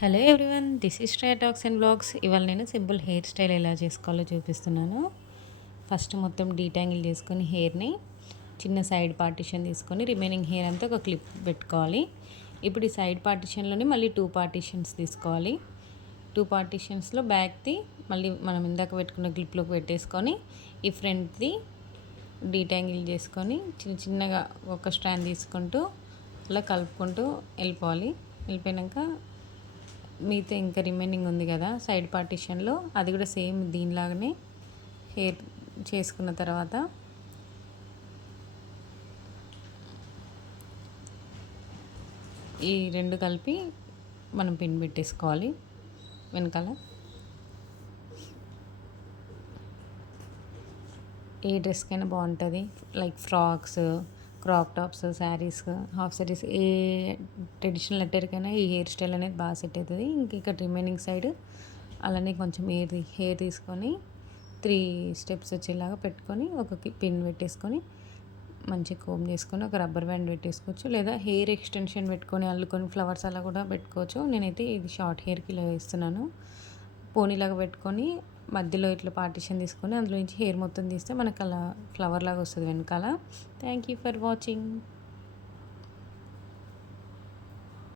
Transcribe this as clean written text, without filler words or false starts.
Hello everyone, this is Shreya talks and blogs. ఇవాళ నేను simple hair style ఎలా చేసుకోవాలో చూపిస్తున్నాను. ఫస్ట్ మొత్తం డీటాంగిల్ చేసుకొని హెయిర్ని చిన్న సైడ్ పార్టిషన్ తీసుకొని రిమైనింగ్ హెయిర్ అంతా ఒక క్లిప్ పెట్టుకోవాలి. ఇప్పుడు ఈ సైడ్ పార్టిషన్లోని మళ్ళీ 2 పార్టిషన్స్ తీసుకోవాలి. 2 పార్టిషన్స్లో బ్యాక్ది మళ్ళీ మనం ఇందాక పెట్టుకున్న క్లిప్లోకి పెట్టేసుకొని ఈ ఫ్రంట్ది డీటాంగిల్ చేసుకొని చిన్న చిన్నగా ఒక స్ట్రాండ్ తీసుకుంటూ అలా కలుపుకుంటూ వెళ్ళిపోయాక మిగతా ఇంకా రిమైనింగ్ ఉంది కదా సైడ్ పార్టిషన్లో, అది కూడా సేమ్ దీనిలాగానే హెయిర్ చేసుకున్న తర్వాత ఈ రెండు కలిపి మనం పిన్ పెట్టేసుకోవాలి వెనకాల. ఏ డ్రెస్కైనా బాగుంటుంది, like frocks, crop tops, saris, half saris, ఏ ట్రెడిషనల్ అట్టర్కైనా ఈ హెయిర్ స్టైల్ అనేది బాగా సెట్ అవుతుంది. ఇక్కడ రిమైనింగ్ సైడ్ అలానే కొంచెం హెయిర్ తీసుకొని 3 స్టెప్స్ వచ్చేలాగా పెట్టుకొని ఒక పిన్ పెట్టేసుకొని మంచిగా కోమ్ చేసుకొని ఒక రబ్బర్ బ్యాండ్ పెట్టేసుకోవచ్చు, లేదా హెయిర్ ఎక్స్టెన్షన్ పెట్టుకొని అల్లుకొని ఫ్లవర్స్ అలా కూడా పెట్టుకోవచ్చు. నేనైతే ఇది షార్ట్ హెయిర్కి ఇలా వేస్తున్నాను. పోనీలాగా పెట్టుకొని మధ్యలో ఇట్లా పార్టిషన్ తీసుకొని అందులో నుంచి హెయిర్ మొత్తం తీస్తే మనకు అలా ఫ్లవర్ లాగా వస్తుంది వెనకాల. Thank you for watching.